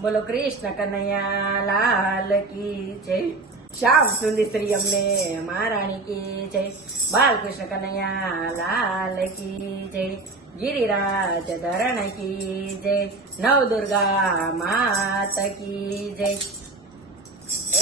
बोलो कृष्ण कन्हैया लाल की जय। श्याम सुंदर श्री अम्बे महारानी की जय। बाल कृष्ण कन्हैया लाल की जय। गिरिराज धरण की जय। नव दुर्गा मात की जय।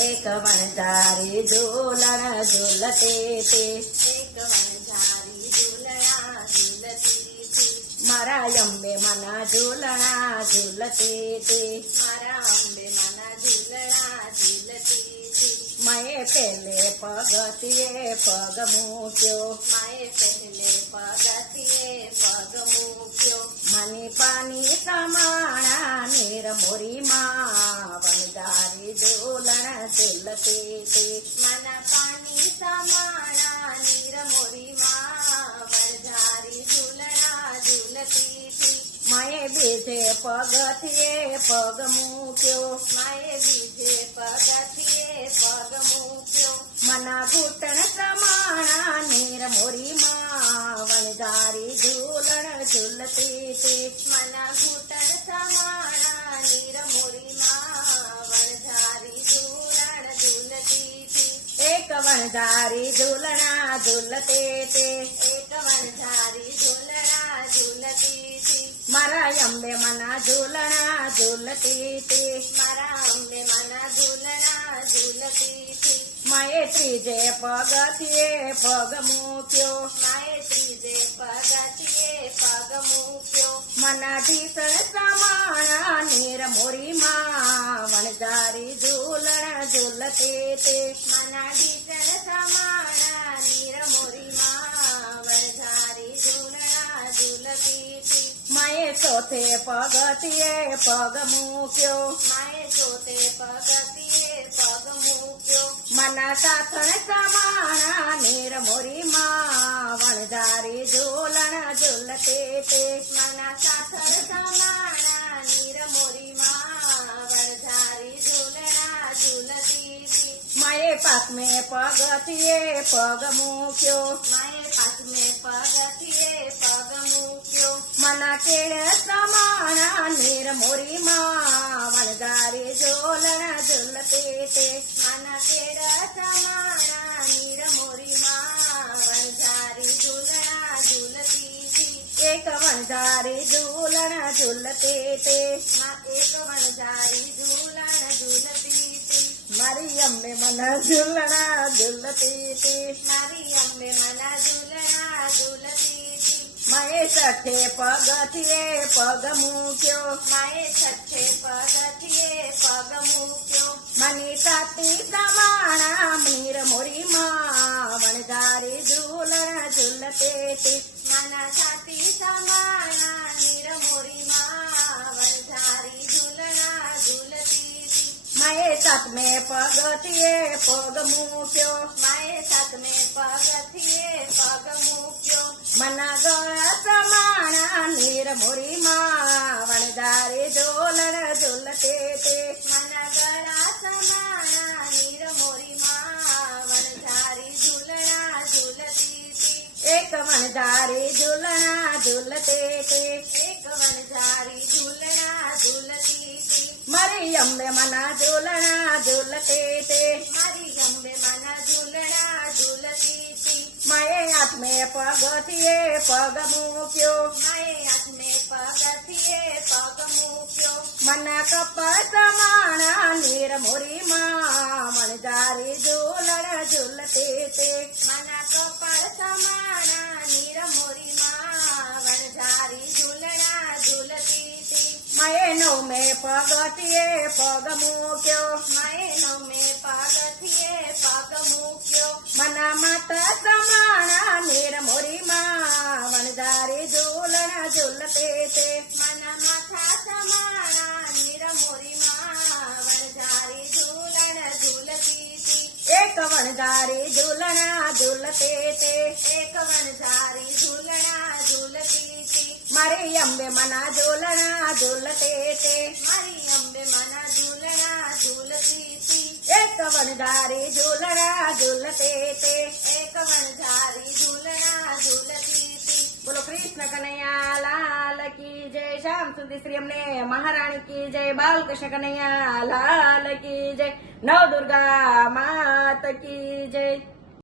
एक वनचारी झूलन झूलते ते, एक वनचारी झूलना झूलती थी। मारा अंबे मना झूलना झूलते ते, मारा अंबे मना झूलना झूलती थी। मैं पहले पगथिए पग मूक्यो, मैं पहले पगथिए पग मूक्यो। मनी पानी समाणा नीर मोरी मां वनचारी झूलन झूलते ते। मना पानी समाणा नीर मोरी मां वनचारी झूलना झूलती थी। मैं बीजे पगथिए पग मूक्यो, मैं बीजे पगथिए पग मूक्यो। मना घूटन समाणा नीर मोरी मां वनचारी झूलन झूलती थी। मना घूटन समाणा नीर मोरी मां वनचारी झूलन झूलती थी। एक वनचारी झूलना झूलते ते, एक वनचारी झूलना झूलती थी। मारा अंबे मना झूलना झूलती थी, मारा अंबे मना झूलना झूलती थी। मैं त्रीजे पगथिए पग मूक्यो, मैं त्रीजे पगथिए पग मूक्यो। मना ढीसण समाणा नीर मोरी मां वनचारी झूलन झूलते ते। मना ढीसण समाणा नीर मोरी मां वनचारी झूलना झूलती थी। मैं चौथे पगथिए पग मूक्यो, मैं चौथे पगथिए पग मूक्यो। मना साथण समाणा नीर मोरी मां वनचारी झूलन झूलते ते। मना साथण समाणा नीर मोरी मां वनचारी झूलना झूलती थी। मैं पांचमे पगथिए पग मूक्यो, मैं पांचमे पगथिए पग मूक्यो। मना केळ समाणा नीर मोरी मां वनचारी झूलन झूलते ते। मना केळ समाणा नीर मोरी मां वनचारी झूलना झूलती थी। एक वनचारी झूलन झूलते ते, एक वनचारी झूलन झूलती थी। मारी अंबे मना झूलना झूलती थी, मारी अंबे मना झूलना झूलती थी। मैं छठे पगथिए पग मूक्यो, मैं छठे पगथिए पग मूक्यो। मनी साती समाणा नीर मोरी मां वनचारी झूलन झूलते ते। मना साती समाणा नीर मोरी मां वनचारी झूलना झूलती थी। मैं सातमे पगथिए पग मूक्यो, मैं सातमे पगथिए पग मूक्यो। मना गळ समाणा नीर मोरी मां वनचारी झूलन झूलते ते। मना गळा समाणा नीर मोरी मां वनचारी झूलना झूलती थी। एक वनचारी झूलना झूलते ते, एक वनचारी झूलना झूलती थी। मारी अंबे मना झूलना झूलते ते, मारी अंबे मना झूलना झूलती थी। मैं आठमे पगथिए पग मूक्यो, मैं आठमे पगथिए पग मूक्यो। मना कपळ समाणा नीर मोरी मां वनचारी झूलन झूलते ते। मना कपळ समाणा नीर मोरी मां वनचारी झूलना झूलती थी। मैं नवमे पगथिए पग मूक्यो, मैं नवमे पगथिए पग मूक्यो। मना माता समाणा नीर मोरी मां वनचारी झूलन झूलते ते। मना माथा समाणा नीर मोरी मां वनचारी झूलन झूलती थी। एक वनचारी झूलना झूलते ते, एक वनचारी झूलना झूलती थी। मारी अंबे मना झूलना झूलते ते, मारी अंबे मना झूलना झूलती थी। एक वनचारी झूलना झूलते ते, एक वनचारी झूलना झूलती थी। બોલો કૃષ્ણ કનૈયા લાલ કી જય, શ્યામ સુંદર શ્રી અમને મહારાણી કી જય, બાલકૃષ્ણ કનૈયા લાલ કી જય, નવ દુર્ગા માત કી જય.